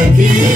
You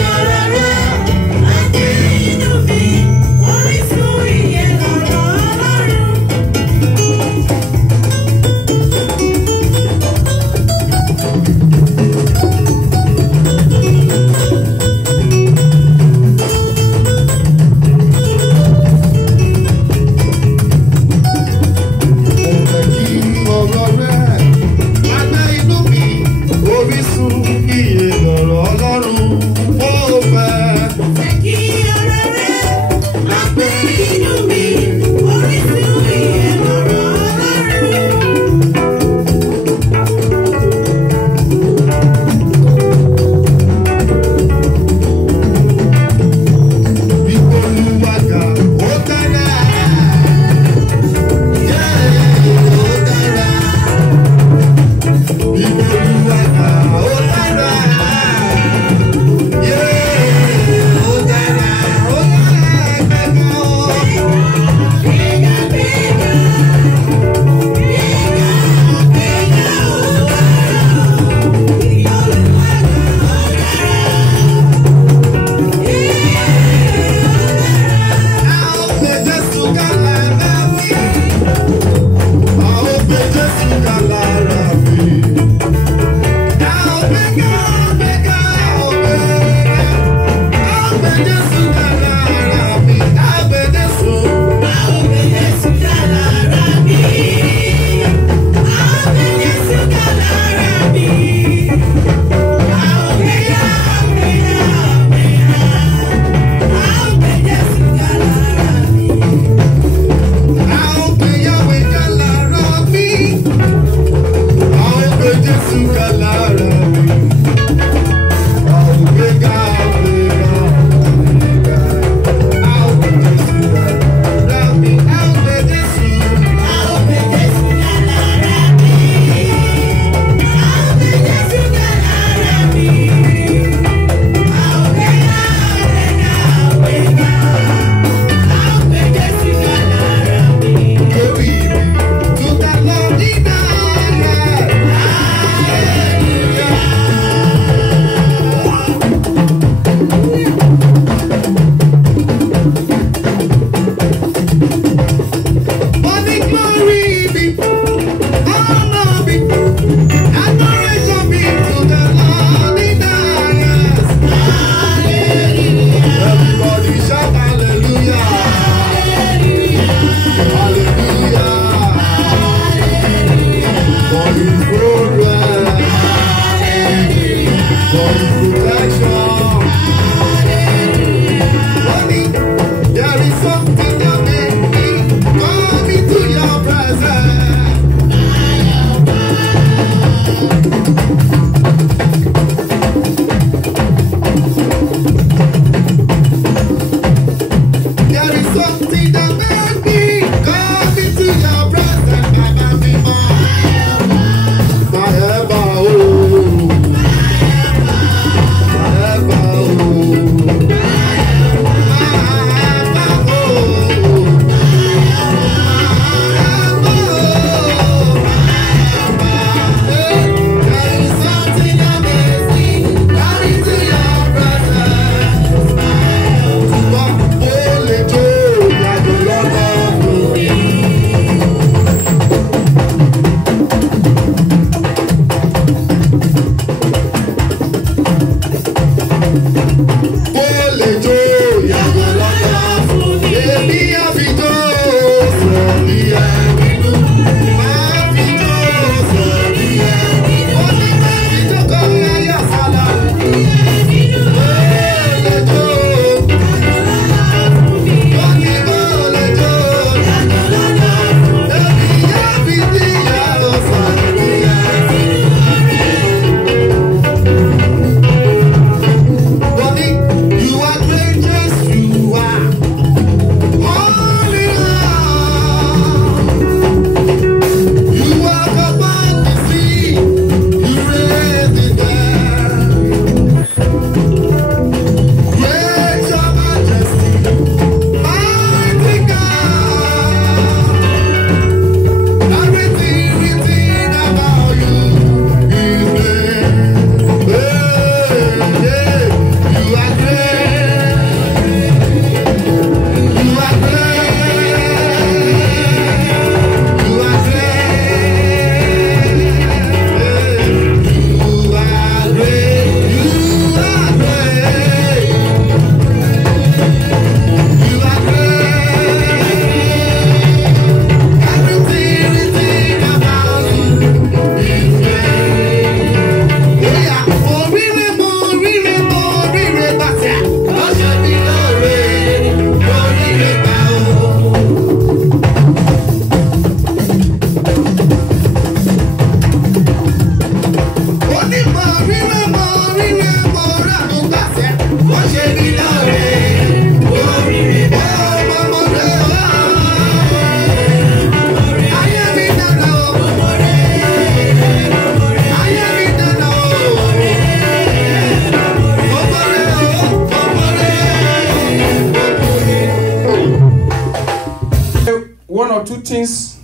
things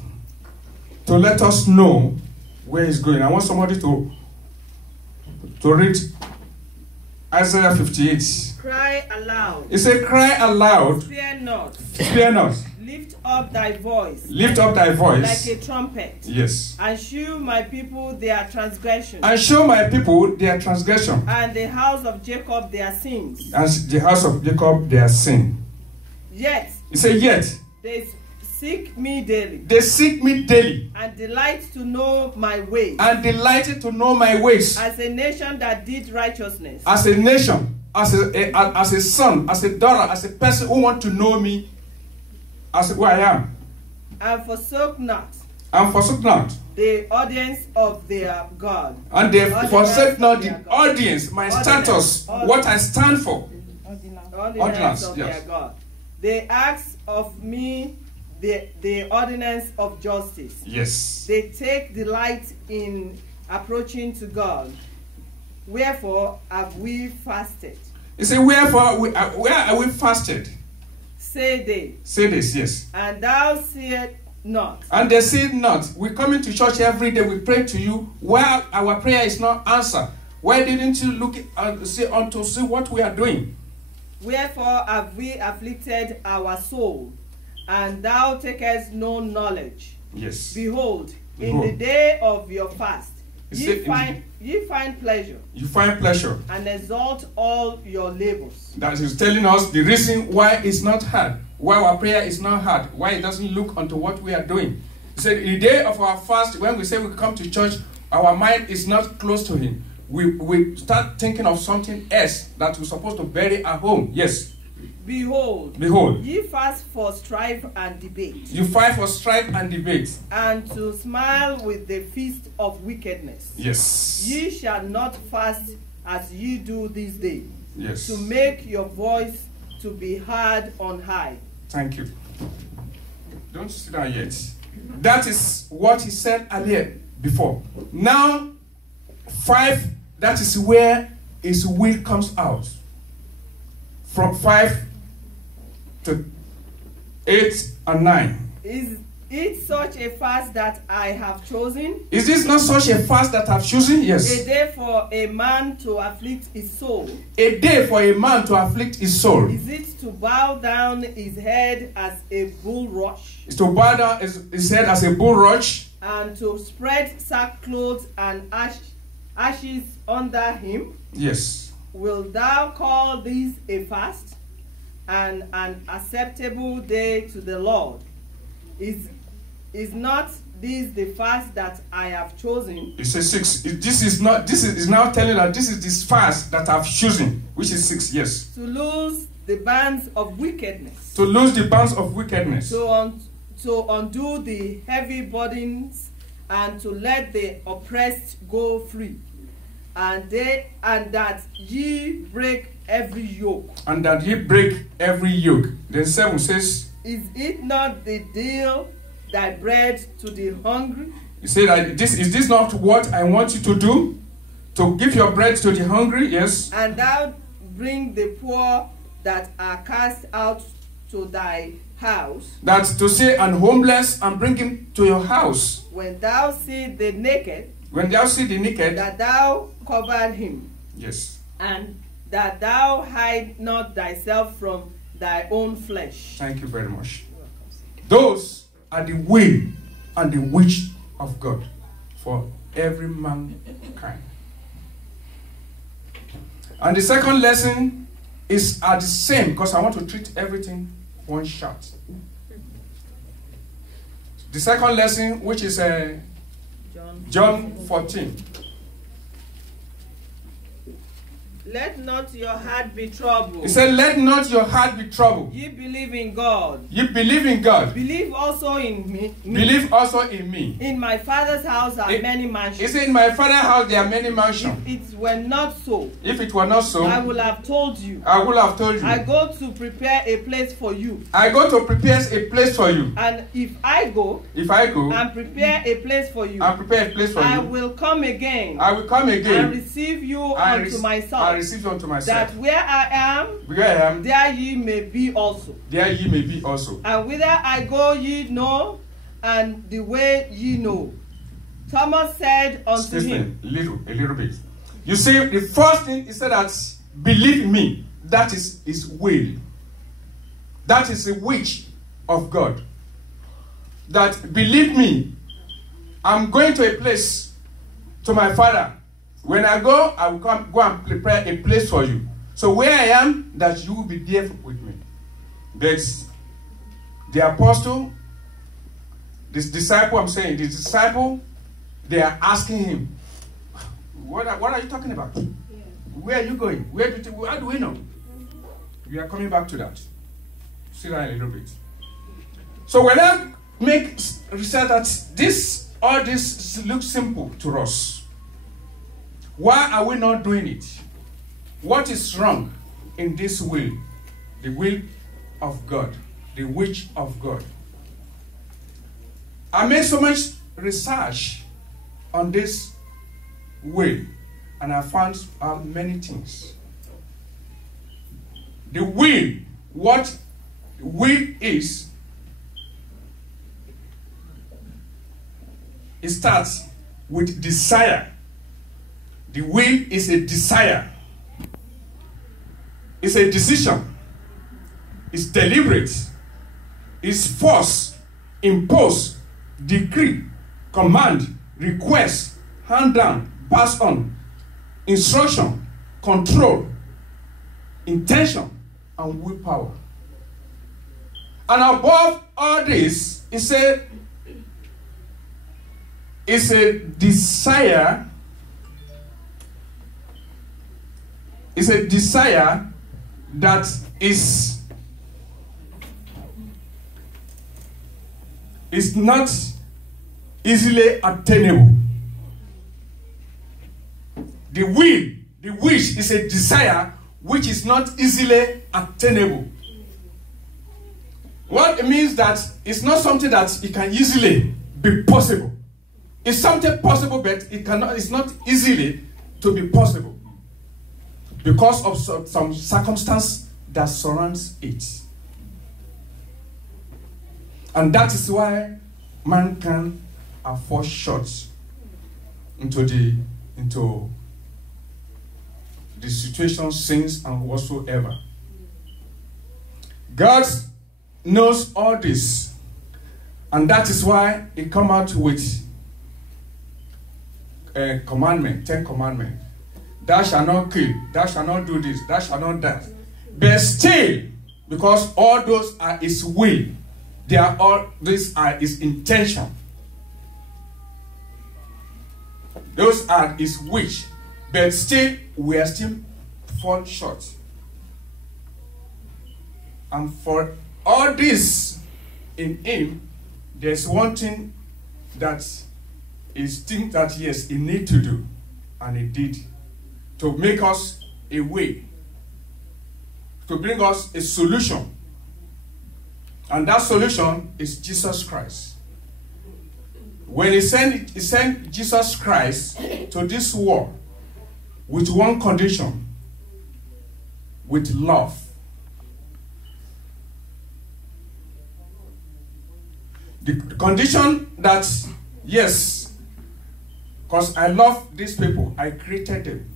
to let us know where he's going. I want somebody to read Isaiah 58. Cry aloud. It says, cry aloud. Fear not. Fear not. Lift up thy voice. Lift up thy voice. Like a trumpet. Yes. And shew my people their transgression. And show my people their transgression. And the house of Jacob their sins. And the house of Jacob their sin. Yet. He said, yet. They seek me daily. They seek me daily. And delight to know my ways. And delighted to know my ways. As a nation that did righteousness. As a nation. As a son. As a daughter. As a person who wants to know me. As who I am. And forsook not. And forsook not. The audience of their God. And they forsake not the audience, my status, what I stand for. Ordinance of their God. They ask of me the ordinance of justice. Yes. They take delight in approaching to God. Wherefore have we fasted? You say, wherefore where are we fasted? Say they. Say this, yes. And thou seest not. And they say not. We come into church every day, we pray to you. Why our prayer is not answered? Why didn't you look and see what we are doing? Wherefore have we afflicted our soul, and thou takest no knowledge? Yes. Behold, in the day of your fast, ye find pleasure. You find pleasure. And exalt all your labors. That is telling us the reason why it's not hard, why our prayer is not hard, why it doesn't look onto what we are doing. He said, in the day of our fast, when we say we come to church, our mind is not close to him. We start thinking of something else that we're supposed to bury at home. Yes. Behold, ye fast for strife and debate. You fight for strife and debate. And to smile with the feast of wickedness. Yes. Ye shall not fast as ye do this day. Yes. To make your voice to be heard on high. Thank you. Don't sit down yet. That is what he said earlier before. Now, 5, that is where his will comes out. From 5 to 8 and 9. Is it such a fast that I have chosen? Is this not such a fast that I've chosen? Yes. A day for a man to afflict his soul. A day for a man to afflict his soul. Is it to bow down his head as a bulrush? Is to bow down his head as a bulrush. And to spread sackcloth and ashes under him? Yes. Wilt thou call this a fast and an acceptable day to the Lord? Is not this the fast that I have chosen? It says 6. This is now telling that this is this fast that I've chosen, which is 6, yes. To loose the bands of wickedness. To loose the bands of wickedness. To undo the heavy burdens, and to let the oppressed go free. And that ye break every yoke. And that ye break every yoke. Then 7 says, is it not the deal thy bread to the hungry? You say that is this not what I want you to do? To give your bread to the hungry, yes. And thou bring the poor that are cast out to thy house. That's to say an homeless and bring him to your house. When thou see the naked. When thou see the naked. That thou cover him. Yes. And that thou hide not thyself from thy own flesh. Thank you very much. Those are the will and the wish of God for every mankind. And the second lesson is the same, because I want to treat everything one shot. The second lesson, which is John 14. Let not your heart be troubled. He said, let not your heart be troubled. You believe in God. You believe in God. Believe also in me. Believe also in me. In my Father's house are many mansions. He said, in my Father's house there are many mansions. If it were not so. If it were not so. I will have told you. I will have told you. I go to prepare a place for you. I go to prepare a place for you. And if I go. And prepare a place for you. And prepare a place for you. I will come again. I will come again. And receive you unto myself. Receive unto myself. That where I am, there ye may be also. There ye may be also. And whither I go ye know, and the way ye know. Thomas said unto him, a little bit. You see, the first thing he said that, believe me, that is his will. That is the wish of God. That, believe me, I'm going to a place, to my Father. When I go, I will go and prepare a place for you. So where I am, that you will be there with me. But the apostle, this disciple, I'm saying, the disciple, they are asking him, what are you talking about? Yeah. Where are you going? How do we know? We are coming back to that. See that a little bit. So when I make research that all this looks simple to us, why are we not doing it? What is wrong in this will? The will of God, the wish of God. I made so much research on this will, and I found out many things. The will, what will is, it starts with desire. The will is a desire. It's a decision. It's deliberate. It's force, impose, decree, command, request, hand down, pass on, instruction, control, intention, and willpower. And above all this, it's a desire. It's a desire that is not easily attainable. The will, the wish is a desire which is not easily attainable. What it means that it's not something that it can easily be possible. It's something possible, but it's not easily to be possible because of some circumstance that surrounds it. And that is why mankind are forced short into the situation, sins, and whatsoever. God knows all this, and that is why He come out with a commandment, 10 commandments. Thou shalt not kill, thou shalt not do this, thou shalt not that. But still, because all those are His will, these are His intention. Those are His wish. But still, we are still fall short. And for all this in Him, there's one thing that is think that yes, He need to do, and He did, to make us a way, to bring us a solution. And that solution is Jesus Christ. When He sent Jesus Christ to this world with one condition, with love. The condition that, yes, because I love these people, I created them.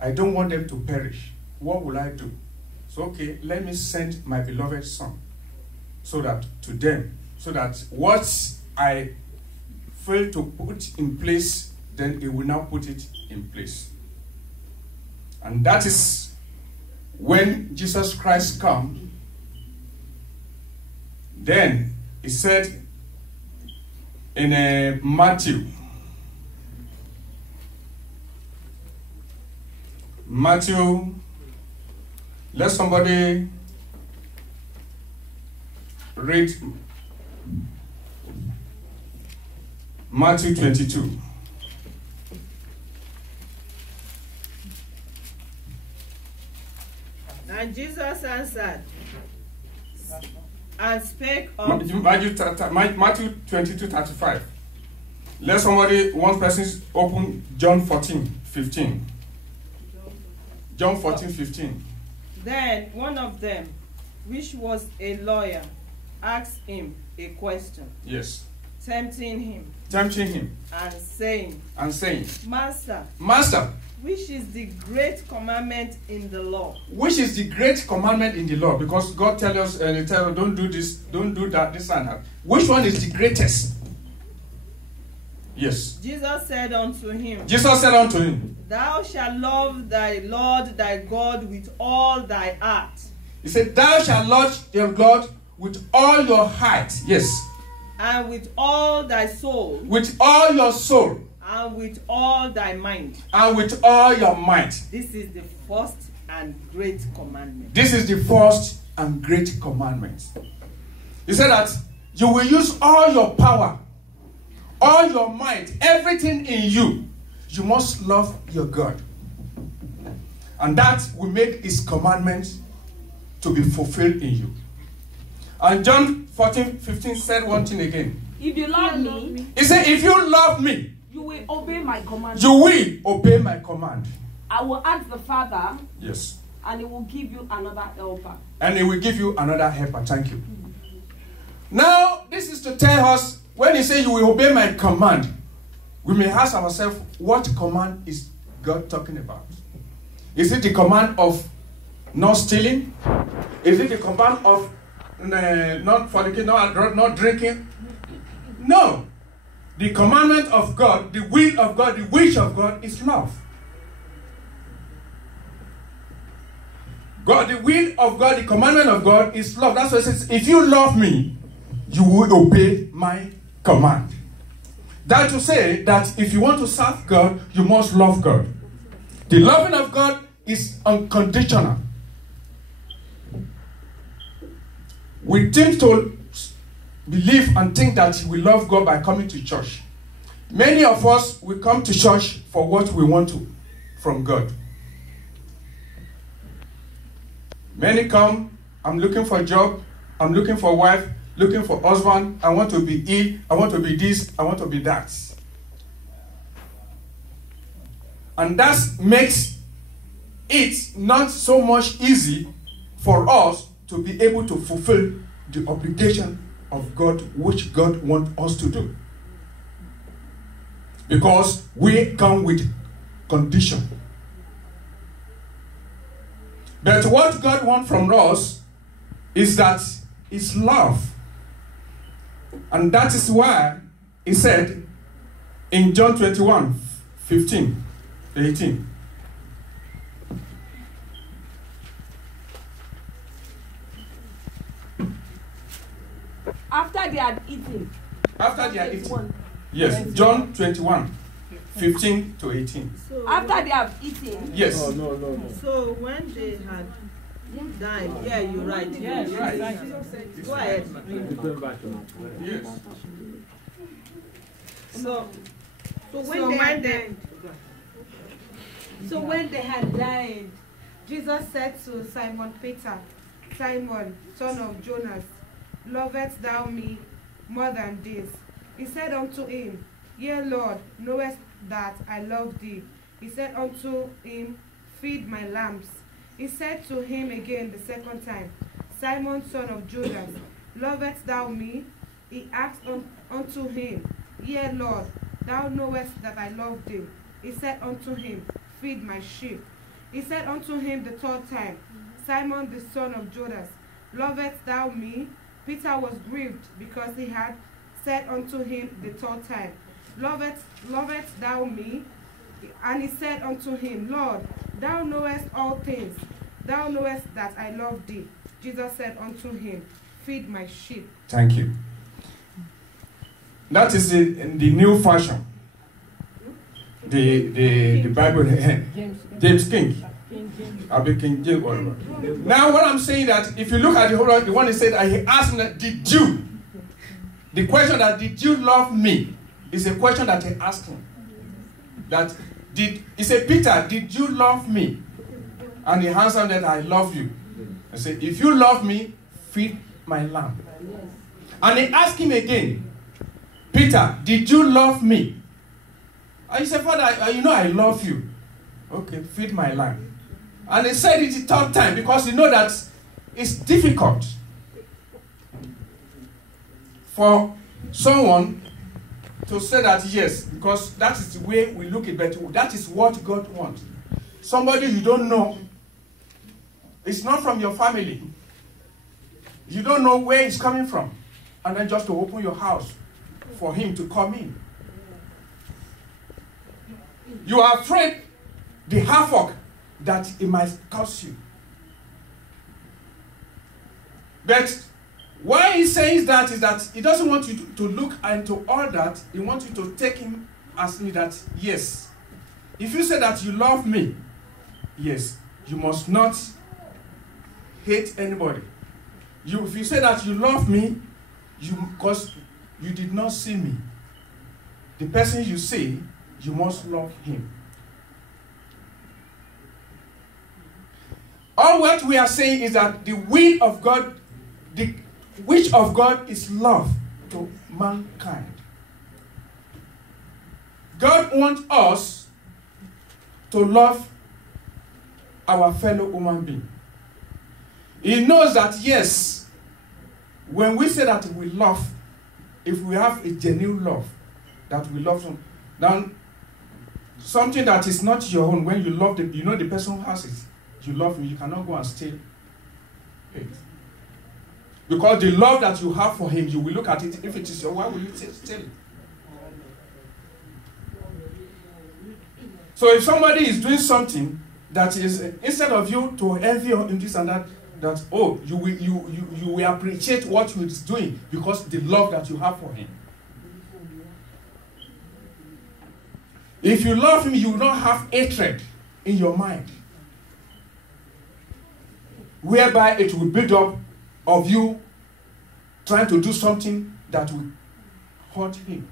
I don't want them to perish. What will I do? So, okay, let me send my beloved Son, so that to them, so that what I fail to put in place, then He will now put it in place. And that is when Jesus Christ come. Then He said in Matthew, let somebody read Matthew 22. And Jesus answered and spake of Matthew 22:35. Let somebody, one person open John 14:15. John 14:15. Then one of them, which was a lawyer, asked Him a question. Yes. tempting him, and saying, Master, which is the great commandment in the law? Which is the great commandment in the law? Because God tells us, don't do this, don't do that, this and that. Which one is the greatest? Yes. Jesus said unto him, Thou shalt love thy Lord thy God with all thy heart. He said, Thou shalt love your God with all your heart. Yes. And with all thy soul. With all your soul. And with all thy mind. And with all your might. This is the first and great commandment. This is the first and great commandment. He said that you will use all your power, all your might, everything in you. You must love your God. And that will make his commandments to be fulfilled in you. And John 14:15 said one thing again. If you love me, he said, if you love me, you will obey my command. You will obey my command. I will ask the Father. Yes. And he will give you another helper. And he will give you another helper. Thank you. Now, this is to tell us, when he says you will obey my command, we may ask ourselves, what command is God talking about? Is it the command of not stealing? Is it the command of not fornicating, not drinking? No. The commandment of God, the will of God, the wish of God is love. God, the will of God, the commandment of God is love. That's why it says, if you love me, you will obey my command. That to say that if you want to serve God, you must love God. The loving of God is unconditional. We tend to believe and think that we love God by coming to church. Many of us will come to church for what we want to from God. Many come, I'm looking for a job, I'm looking for a wife, looking for a husband, I want to be ill, I want to be this, I want to be that. And that makes it not so much easy for us to be able to fulfill the obligation of God, which God wants us to do. Because we come with condition. But what God wants from us is that it's love. And that is why he said in John 21:15-18. After they had eaten. After they had eaten. Yes, John 21:15-18. So after they have eaten. Yes. No. So when they had dined, yeah, you're right. Yes, right. Go ahead, man. Yes. So when they had dined, Jesus said to Simon Peter, Simon, son of Jonas, lovest thou me more than this? He said unto him, Yea, Lord, knowest that I love thee. He said unto him, Feed my lambs. He said to him again the second time, Simon, son of Jonas, lovest thou me? He asked unto him, Yea, Lord, thou knowest that I love thee. He said unto him, Feed my sheep. He said unto him the third time, Simon, the son of Jonas, lovest thou me? Peter was grieved because he had said unto him the third time, Lovest thou me? And he said unto him, Lord, thou knowest all things. Thou knowest that I love thee. Jesus said unto him, Feed my sheep. Thank you. That is the new fashion. The Bible, James King. I'll be King James. Now, what I'm saying that if you look at the whole, the one he said, he asked him, did you? The question that did you love me is a question that he asked him. That he said, Peter, did you love me? And he answered that I love you. I said, if you love me, feed my lamb. And he asked him again, Peter, did you love me? And he said, Father, I love you. Okay, feed my lamb. And he said it the third time because you know that it's difficult for someone to say that yes, because that is the way we look at it, but that is what God wants. Somebody you don't know, it's not from your family. You don't know where it's coming from. And then just to open your house for him to come in. You are afraid the havoc that it might cause you. But why he says that is that he doesn't want you to look into all that. He wants you to take him as me that, yes, if you say that you love me, yes, you must not hate anybody. If you say that you love me, because you did not see me, the person you see, you must love him. All what we are saying is that the will of God, the wish of God is love to mankind. God wants us to love our fellow human being. He knows that, yes, when we say that we love, if we have a genuine love, that we love someone, now something that is not your own, when you love the, you know the person who has it, you love him, you cannot go and steal it. Because the love that you have for him, you will look at it, if it is your, why will you steal it? So if somebody is doing something that is, instead of you to envy him this and that, that, oh, you will appreciate what he is doing because the love that you have for him. If you love him, you will not have hatred in your mind, whereby it will build up of you trying to do something that will hurt him.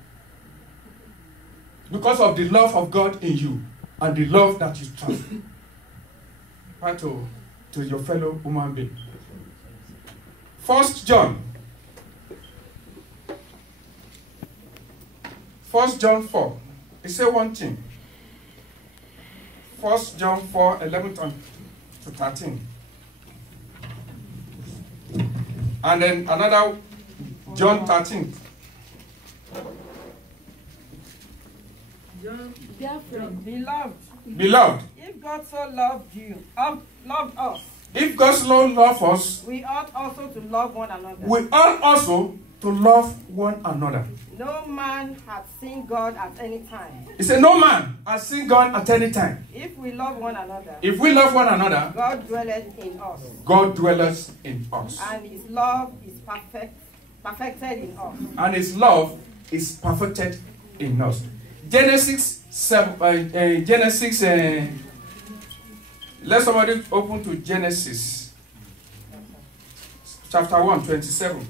Because of the love of God in you and the love that you transfer to your fellow human being. 1 John 4. It says one thing. 1 John 4, 11 to 13. And then another John 13. Dear friend, Beloved, if God so loved us, if God so loved us, we ought also to love one another. we ought also to love one another. No man hath seen God at any time. He said, no man has seen God at any time. If we love one another, If we love one another, God dwelleth in us, God dwelleth in us. and his love is perfected in us. And his love is perfected in us. Genesis 7, let somebody open to Genesis chapter 1, 27.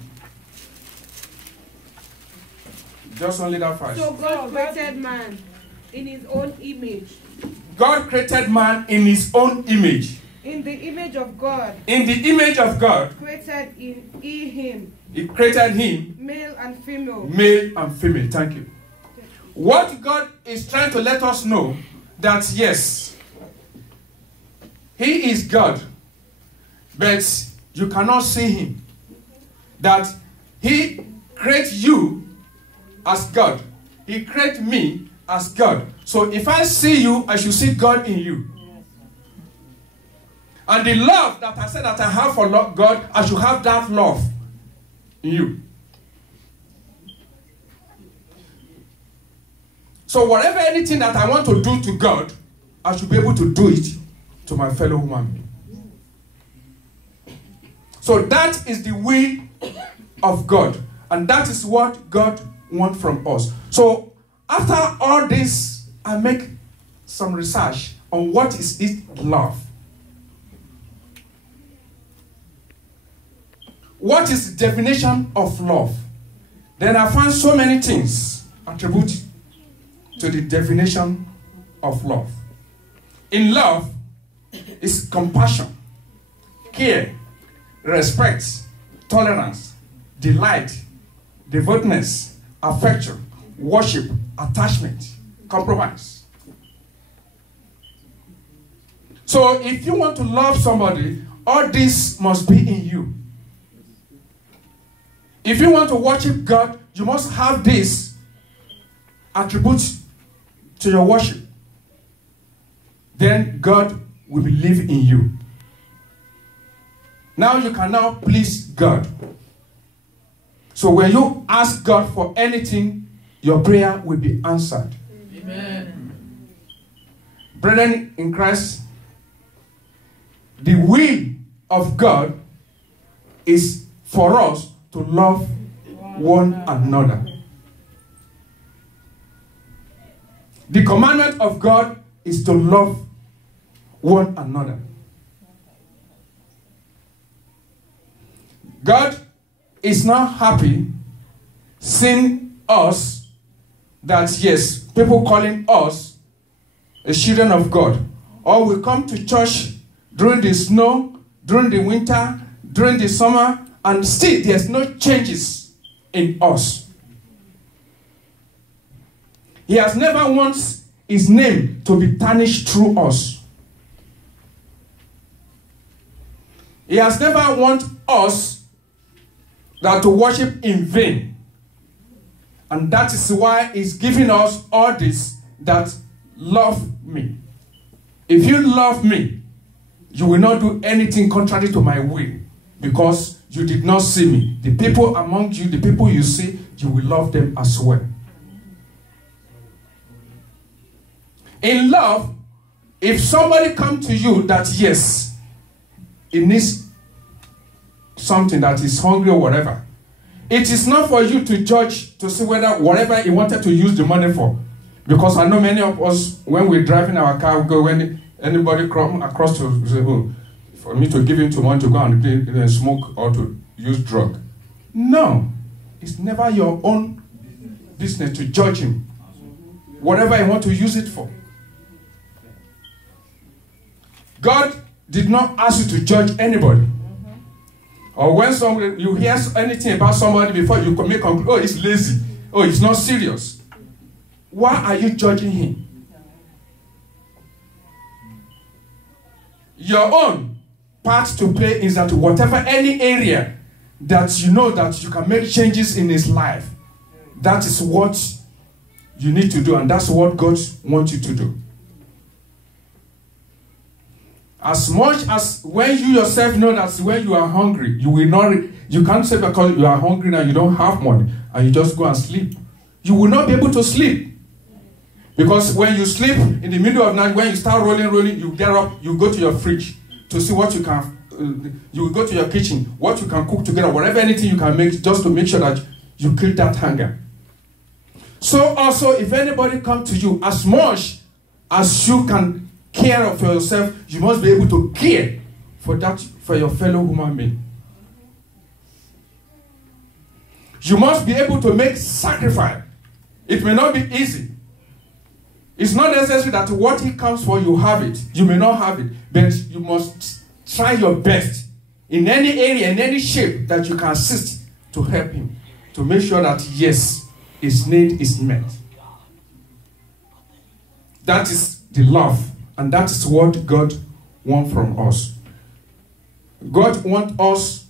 Just only that fast. So God created man in his own image. God created man in his own image. In the image of God. In the image of God, Created he him. he created him, Male and female. male and female. Thank you. What God is trying to let us know, that yes, he is God, but you cannot see him. That he creates you as God. He created me as God. So if I see you, I should see God in you. And the love that I said that I have for God, I should have that love in you. So whatever anything that I want to do to God, I should be able to do it to my fellow human being. So that is the will of God. And that is what God wants from us. So after all this, I make some research on what is it love. What is the definition of love? Then I found so many things attributed to the definition of love. In love is compassion, care, respect, tolerance, delight, devoutness, affection, worship, attachment, compromise. So if you want to love somebody, all this must be in you. If you want to worship God, you must have this attributes to your worship, then God will believe in you. Now you can now please God. So when you ask God for anything, your prayer will be answered. Amen. Brethren in Christ, the will of God is for us to love one another. The commandment of God is to love one another. God is not happy seeing us, that yes, people calling us the children of God, or we come to church during the snow, during the winter, during the summer, and still there's no changes in us. He has never wants his name to be tarnished through us. He has never want us that to worship in vain. And that is why he's giving us all this, that love me. If you love me, you will not do anything contrary to my will, because you did not see me. The people among you, the people you see, you will love them as well. In love, if somebody comes to you that yes, he needs something, that is hungry or whatever, it is not for you to judge to see whether whatever he wanted to use the money for. Because I know many of us, when we're driving our car, we go, when anybody come across to say, oh, for me to give him to money to go and smoke or to use drug. No, it's never your own business to judge him. Whatever you want to use it for. God did not ask you to judge anybody. Or when you hear anything about somebody before you can make conclusion, oh, he's lazy. Oh, he's not serious. Why are you judging him? Your own part to play is that whatever any area that you know that you can make changes in his life, that is what you need to do, and that's what God wants you to do. As much as when you yourself know that when you are hungry, you will not, you can't say because you are hungry now you don't have money and you just go and sleep. You will not be able to sleep. Because when you sleep in the middle of the night, when you start rolling, you get up, you go to your fridge to see what you can, you will go to your kitchen, what you can cook together, whatever anything you can make, just to make sure that you kill that hunger. So also, if anybody comes to you, as much as you can care for yourself, you must be able to care for that, for your fellow human being. You must be able to make sacrifice. It may not be easy. It's not necessary that what he comes for, you have it. You may not have it, but you must try your best in any area, in any shape that you can assist to help him, to make sure that yes, his need is met. That is the love. And that is what God wants from us. God wants us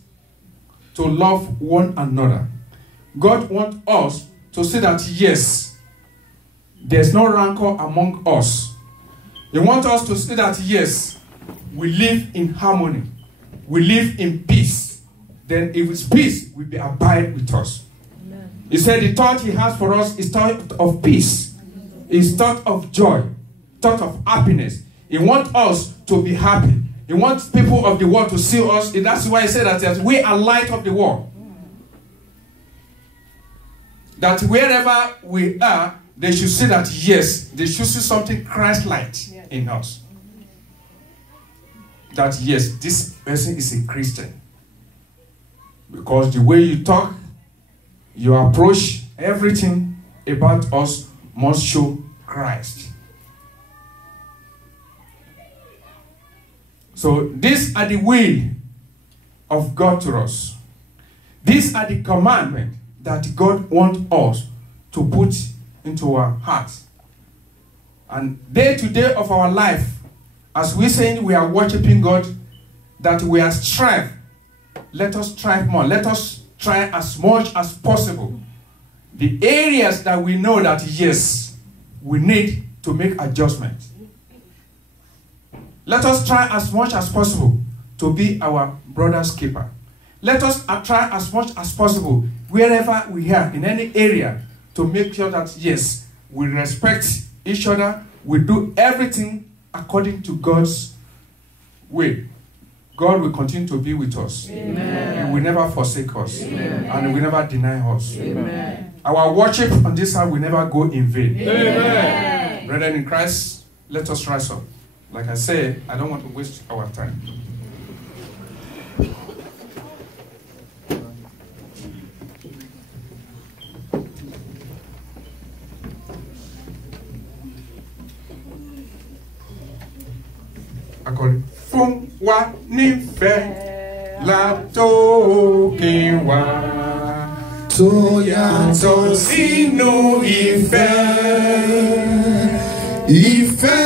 to love one another. God wants us to see that, yes, there's no rancor among us. He wants us to see that, yes, we live in harmony. We live in peace. Then if it's peace, will be abide with us. Amen. He said the thought he has for us is thought of peace. Is thought of joy. Thought of happiness. He wants us to be happy. He wants people of the world to see us. And that's why he said that we are light of the world. That wherever we are, they should see that, yes, they should see something Christ-like in us. That, yes, this person is a Christian. Because the way you talk, your approach, everything about us must show Christ. So these are the will of God to us. These are the commandments that God wants us to put into our hearts. And day to day of our life, as we say we are worshiping God, that we are strive. Let us strive more. Let us try as much as possible The areas that we know that, yes, we need to make adjustments. Let us try as much as possible to be our brother's keeper. Let us try as much as possible, wherever we are, in any area, to make sure that, yes, we respect each other, we do everything according to God's way. God will continue to be with us. Amen. He will never forsake us. Amen. And He will never deny us. Amen. Our worship on this side will never go in vain. Amen. Brethren in Christ, let us rise up. Like I say, I don't want to waste our time. Akọrin fún wa nífẹ̀ẹ́ látòkè wá tó yàtọ̀ sínú ìfẹ́. Ìfẹ́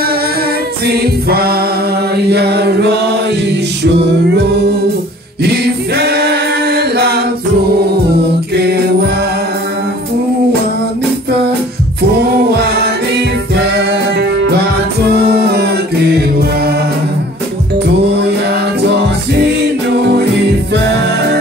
tí fàyàrọ̀ ìṣòro, ìfẹ́ látòkè wá. Fún wa nífẹ̀ẹ́, fún wa nífẹ̀ẹ́ látòkè wá. Tó yàtọ̀ sínú ìfẹ́.